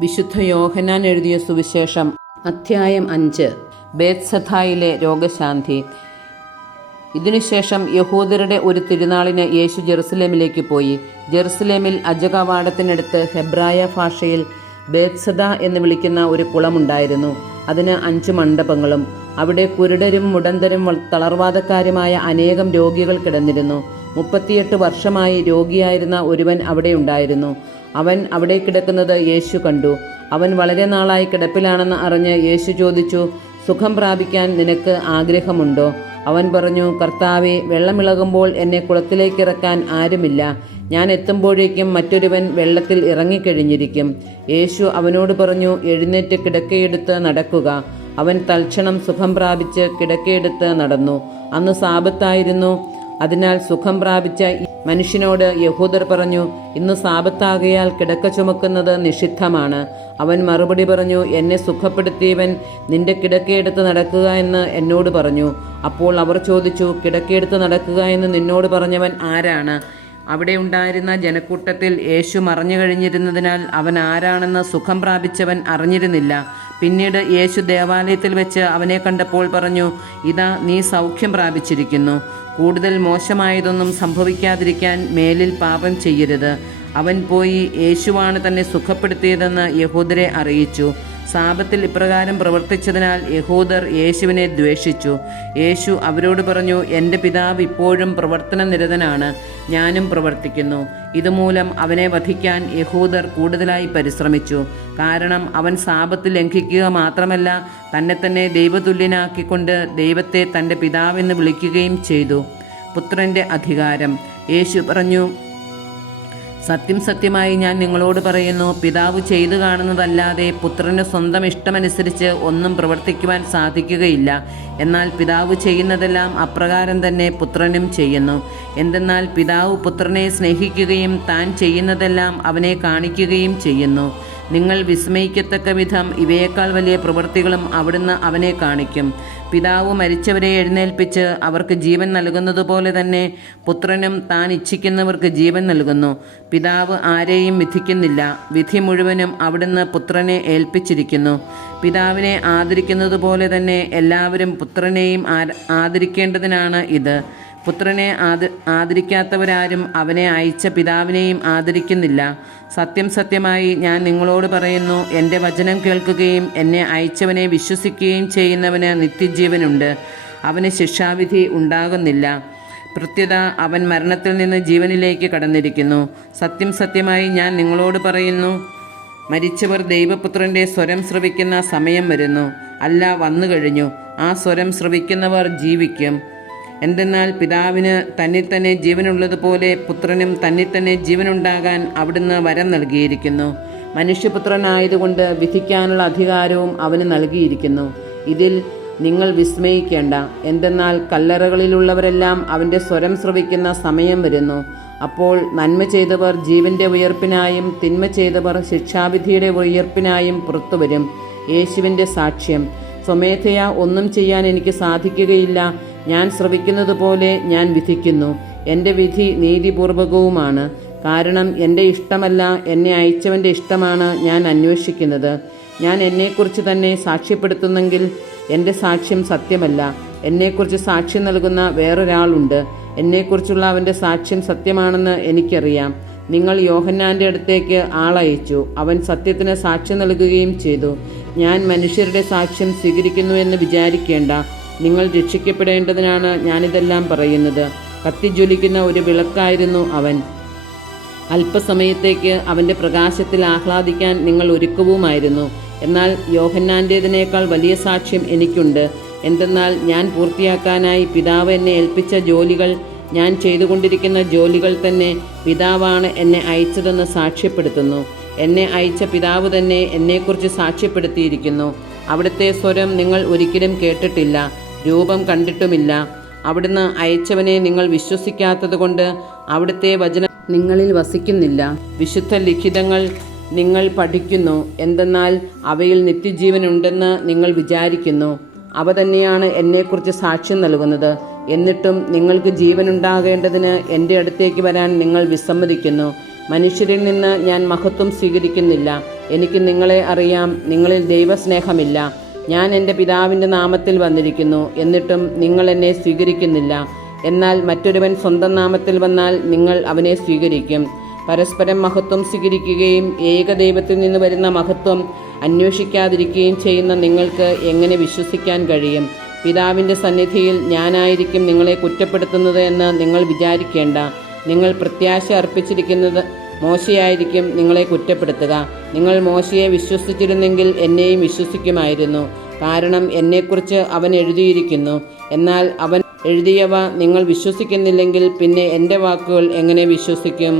വിശുദ്ധ യോഹന്നാൻ എഴുതിയ സുവിശേഷം അധ്യായം 5. ബേത്സദായിലെ രോഗശാന്തി. ഇതിനുശേഷം യഹൂദരുടെ ഒരു തിരുനാളിന് യേശു ജെറുസലേമിലേക്ക് പോയി. ജെറുസലേമിൽ അജകവാടത്തിനടുത്ത് ഹെബ്രായ ഭാഷയിൽ ബേത്സദ എന്ന് വിളിക്കുന്ന ഒരു കുളമുണ്ടായിരുന്നു. അതിന് 5 മണ്ഡപങ്ങളും. അവിടെ കുരുടരും മുടന്തരും തളർവാദക്കാരുമായ അനേകം രോഗികൾ കിടന്നിരുന്നു. 38 വർഷമായി രോഗിയായിരുന്ന ഒരുവൻ അവിടെ ഉണ്ടായിരുന്നു. അവൻ അവിടെ കിടക്കുന്നത് യേശു കണ്ടു. അവൻ വളരെ നാളായി കിടപ്പിലാണെന്ന് അറിഞ്ഞ് യേശു ചോദിച്ചു, സുഖം പ്രാപിക്കാൻ നിനക്ക് ആഗ്രഹമുണ്ടോ? അവൻ പറഞ്ഞു, കർത്താവേ, വെള്ളമിളകുമ്പോൾ എന്നെ കുളത്തിലേക്കിറക്കാൻ ആരുമില്ല. ഞാൻ എത്തുമ്പോഴേക്കും മറ്റൊരുവൻ വെള്ളത്തിൽ ഇറങ്ങിക്കഴിഞ്ഞിരിക്കും. യേശു അവനോട് പറഞ്ഞു, എഴുന്നേറ്റ് കിടക്കയെടുത്ത് നടക്കുക. അവൻ തൽക്ഷണം സുഖം പ്രാപിച്ച് കിടക്കയെടുത്ത് നടന്നു. അന്ന് സാബത്തായിരുന്നു. അതിനാൽ സുഖം പ്രാപിച്ച മനുഷ്യനോട് യഹൂദർ പറഞ്ഞു, ഇന്ന് സാബത്താകയാൽ കിടക്ക ചുമക്കുന്നത് നിഷിദ്ധമാണ്. അവൻ മറുപടി പറഞ്ഞു, എന്നെ സുഖപ്പെടുത്തിയവൻ നിന്റെ കിടക്കയെടുത്ത് നടക്കുക എന്ന് എന്നോട് പറഞ്ഞു. അപ്പോൾ അവർ ചോദിച്ചു, കിടക്കയെടുത്ത് നടക്കുക എന്ന് നിന്നോട് പറഞ്ഞവൻ ആരാണ്? അവിടെ ഉണ്ടായിരുന്ന ജനക്കൂട്ടത്തിൽ യേശു മറഞ്ഞു കഴിഞ്ഞിരുന്നതിനാൽ അവൻ ആരാണെന്ന് സുഖം പ്രാപിച്ചവൻ അറിഞ്ഞിരുന്നില്ല. പിന്നീട് യേശു ദേവാലയത്തിൽ വെച്ച് അവനെ കണ്ടപ്പോൾ പറഞ്ഞു, ഇതാ, നീ സൗഖ്യം പ്രാപിച്ചിരിക്കുന്നു. കൂടുതൽ മോശമായതൊന്നും സംഭവിക്കാതിരിക്കാൻ മേലിൽ പാപം ചെയ്യരുത്. അവൻ പോയി യേശുവാണ് തന്നെ സുഖപ്പെടുത്തിയതെന്ന് യഹൂദരെ അറിയിച്ചു. സാബത്തിൽ ഇപ്രകാരം പ്രവർത്തിച്ചതിനാൽ യഹൂദർ യേശുവിനെ ദ്വേഷിച്ചു. യേശു അവരോട് പറഞ്ഞു, എൻ്റെ പിതാവ് ഇപ്പോഴും പ്രവർത്തന നിരതനാണ്, ഞാനും പ്രവർത്തിക്കുന്നു. ഇതുമൂലം അവനെ വധിക്കാൻ യഹൂദർ കൂടുതലായി പരിശ്രമിച്ചു. കാരണം അവൻ സാബത്ത് ലംഘിക്കുക മാത്രമല്ല, തന്നെ ദൈവതുല്യനാക്കിക്കൊണ്ട് ദൈവത്തെ തൻ്റെ പിതാവെന്ന് വിളിക്കുകയും ചെയ്തു. പുത്രൻ്റെ അധികാരം. യേശു പറഞ്ഞു, സത്യം സത്യമായി ഞാൻ നിങ്ങളോട് പറയുന്നു, പിതാവ് ചെയ്തു കാണുന്നതല്ലാതെ പുത്രന് സ്വന്തം ഇഷ്ടമനുസരിച്ച് ഒന്നും പ്രവർത്തിക്കുവാൻ സാധിക്കുകയില്ല. എന്നാൽ പിതാവ് ചെയ്യുന്നതെല്ലാം അപ്രകാരം തന്നെ പുത്രനും ചെയ്യുന്നു. എന്തെന്നാൽ പിതാവ് പുത്രനെ സ്നേഹിക്കുകയും താൻ ചെയ്യുന്നതെല്ലാം അവനെ കാണിക്കുകയും ചെയ്യുന്നു. നിങ്ങൾ വിസ്മയിക്കത്തക്ക വിധം ഇവയേക്കാൾ വലിയ പ്രവൃത്തികളും അവിടുന്ന് അവനെ കാണിക്കും. പിതാവ് മരിച്ചവരെ എഴുന്നേൽപ്പിച്ച് അവർക്ക് ജീവൻ നൽകുന്നതുപോലെ തന്നെ പുത്രനും താൻ ഇച്ഛിക്കുന്നവർക്ക് ജീവൻ നൽകുന്നു. പിതാവ് ആരെയും വിധിക്കുന്നില്ല, വിധി മുഴുവനും അവിടുന്ന് പുത്രനെ ഏൽപ്പിച്ചിരിക്കുന്നു. പിതാവിനെ ആദരിക്കുന്നതുപോലെ തന്നെ എല്ലാവരും പുത്രനെയും ആദരിക്കേണ്ടതിനാണ് ഇത്. പുത്രനെ ആദരിക്കാത്തവരാരും അവനെ അയച്ച പിതാവിനെയും ആദരിക്കുന്നില്ല. സത്യം സത്യമായി ഞാൻ നിങ്ങളോട് പറയുന്നു, എൻ്റെ വചനം കേൾക്കുകയും എന്നെ അയച്ചവനെ വിശ്വസിക്കുകയും ചെയ്യുന്നവന് നിത്യജീവനുണ്ട്. അവന് ശിക്ഷാവിധി ഉണ്ടാകുന്നില്ല. പ്രത്യുത അവൻ മരണത്തിൽ നിന്ന് ജീവനിലേക്ക് കടന്നിരിക്കുന്നു. സത്യം സത്യമായി ഞാൻ നിങ്ങളോട് പറയുന്നു, മരിച്ചവർ ദൈവപുത്രൻ്റെ സ്വരം ശ്രവിക്കുന്ന സമയം വരുന്നു, അല്ല, വന്നു കഴിഞ്ഞു. ആ സ്വരം ശ്രവിക്കുന്നവർ ജീവിക്കും. എന്തെന്നാൽ പിതാവിന് തന്നിൽ ജീവനുള്ളതുപോലെ പുത്രനും തന്നിൽ ജീവനുണ്ടാകാൻ അവിടുന്ന് വരം നൽകിയിരിക്കുന്നു. മനുഷ്യപുത്രനായതുകൊണ്ട് വിധിക്കാനുള്ള അധികാരവും അവന് നൽകിയിരിക്കുന്നു. ഇതിൽ നിങ്ങൾ വിസ്മയിക്കേണ്ട. എന്തെന്നാൽ കല്ലറകളിലുള്ളവരെല്ലാം അവൻ്റെ സ്വരം ശ്രവിക്കുന്ന സമയം വരുന്നു. അപ്പോൾ നന്മ ചെയ്തവർ ജീവൻ്റെ ഉയർപ്പിനായും തിന്മ ചെയ്തവർ ശിക്ഷാവിധിയുടെ ഉയർപ്പിനായും പുറത്തുവരും. യേശുവിൻ്റെ സാക്ഷ്യം. സ്വമേധയാ ഒന്നും ചെയ്യാൻ എനിക്ക് സാധിക്കുകയില്ല. ഞാൻ ശ്രവിക്കുന്നത് പോലെ ഞാൻ വിധിക്കുന്നു. എൻ്റെ വിധി നീതിപൂർവകവുമാണ്. കാരണം എൻ്റെ ഇഷ്ടമല്ല, എന്നെ അയച്ചവൻ്റെ ഇഷ്ടമാണ് ഞാൻ അന്വേഷിക്കുന്നത്. ഞാൻ എന്നെക്കുറിച്ച് തന്നെ സാക്ഷ്യപ്പെടുത്തുന്നെങ്കിൽ എൻ്റെ സാക്ഷ്യം സത്യമല്ല. എന്നെക്കുറിച്ച് സാക്ഷ്യം നൽകുന്ന വേറൊരാളുണ്ട്. എന്നെക്കുറിച്ചുള്ള അവൻ്റെ സാക്ഷ്യം സത്യമാണെന്ന് എനിക്കറിയാം. നിങ്ങൾ യോഹന്നാൻ്റെ അടുത്തേക്ക് ആളയച്ചു. അവൻ സത്യത്തിന് സാക്ഷ്യം നൽകുകയും ചെയ്തു. ഞാൻ മനുഷ്യരുടെ സാക്ഷ്യം സ്വീകരിക്കുന്നു എന്ന് വിചാരിക്കേണ്ട. നിങ്ങൾ രക്ഷിക്കപ്പെടേണ്ടതിനാണ് ഞാനിതെല്ലാം പറയുന്നത്. കത്തിജ്വലിക്കുന്ന ഒരു വിളക്കായിരുന്നു അവൻ. അല്പസമയത്തേക്ക് അവൻ്റെ പ്രകാശത്തിൽ ആഹ്ലാദിക്കാൻ നിങ്ങൾ ഒരുക്കവുമായിരുന്നു. എന്നാൽ യോഹന്നാൻ്റേതിനേക്കാൾ വലിയ സാക്ഷ്യം എനിക്കുണ്ട്. എന്തെന്നാൽ ഞാൻ പൂർത്തിയാക്കാനായി പിതാവ് എന്നെ ഏൽപ്പിച്ച ജോലികൾ, ഞാൻ ചെയ്തുകൊണ്ടിരിക്കുന്ന ജോലികൾ തന്നെ പിതാവാണ് എന്നെ അയച്ചതെന്ന് സാക്ഷ്യപ്പെടുത്തുന്നു. എന്നെ അയച്ച പിതാവ് തന്നെ എന്നെക്കുറിച്ച് സാക്ഷ്യപ്പെടുത്തിയിരിക്കുന്നു. അവിടുത്തെ സ്വരം നിങ്ങൾ ഒരിക്കലും കേട്ടിട്ടില്ല, രൂപം കണ്ടിട്ടുമില്ല. അവിടുന്ന് അയച്ചവനെ നിങ്ങൾ വിശ്വസിക്കാത്തതുകൊണ്ട് അവിടുത്തെ വചനം നിങ്ങളിൽ വസിക്കുന്നില്ല. വിശുദ്ധ ലിഖിതങ്ങൾ നിങ്ങൾ പഠിക്കുന്നു. എന്തെന്നാൽ അവയിൽ നിത്യജീവനുണ്ടെന്ന് നിങ്ങൾ വിചാരിക്കുന്നു. അവ തന്നെയാണ് എന്നെക്കുറിച്ച് സാക്ഷ്യം നൽകുന്നത്. എന്നിട്ടും നിങ്ങൾക്ക് ജീവനുണ്ടാകേണ്ടതിന് എൻ്റെ അടുത്തേക്ക് വരാൻ നിങ്ങൾ വിസമ്മതിക്കുന്നു. മനുഷ്യരിൽ നിന്ന് ഞാൻ മഹത്വം സ്വീകരിക്കുന്നില്ല. എനിക്ക് നിങ്ങളെ അറിയാം, നിങ്ങളിൽ ദൈവസ്നേഹമില്ല. ഞാൻ എൻ്റെ പിതാവിൻ്റെ നാമത്തിൽ വന്നിരിക്കുന്നു, എന്നിട്ടും നിങ്ങൾ എന്നെ സ്വീകരിക്കുന്നില്ല. എന്നാൽ മറ്റൊരുവൻ സ്വന്തം നാമത്തിൽ വന്നാൽ നിങ്ങൾ അവനെ സ്വീകരിക്കും. പരസ്പരം മഹത്വം സ്വീകരിക്കുകയും ഏകദൈവത്തിൽ നിന്ന് വരുന്ന മഹത്വം അന്വേഷിക്കാതിരിക്കുകയും ചെയ്യുന്ന നിങ്ങൾക്ക് എങ്ങനെ വിശ്വസിക്കാൻ കഴിയും? പിതാവിൻ്റെ സന്നിധിയിൽ ഞാനായിരിക്കും നിങ്ങളെ കുറ്റപ്പെടുത്തുന്നത് എന്ന് നിങ്ങൾ വിചാരിക്കേണ്ട. നിങ്ങൾ പ്രത്യാശ അർപ്പിച്ചിരിക്കുന്നത് മോശയായിരിക്കും നിങ്ങളെ കുറ്റപ്പെടുത്തുക. നിങ്ങൾ മോശയെ വിശ്വസിച്ചിരുന്നെങ്കിൽ എന്നെയും വിശ്വസിക്കുമായിരുന്നു, കാരണം എന്നെക്കുറിച്ച് അവൻ എഴുതിയിരിക്കുന്നു. എന്നാൽ അവൻ എഴുതിയവ നിങ്ങൾ വിശ്വസിക്കുന്നില്ലെങ്കിൽ പിന്നെ എൻ്റെ വാക്കുകൾ എങ്ങനെ വിശ്വസിക്കും?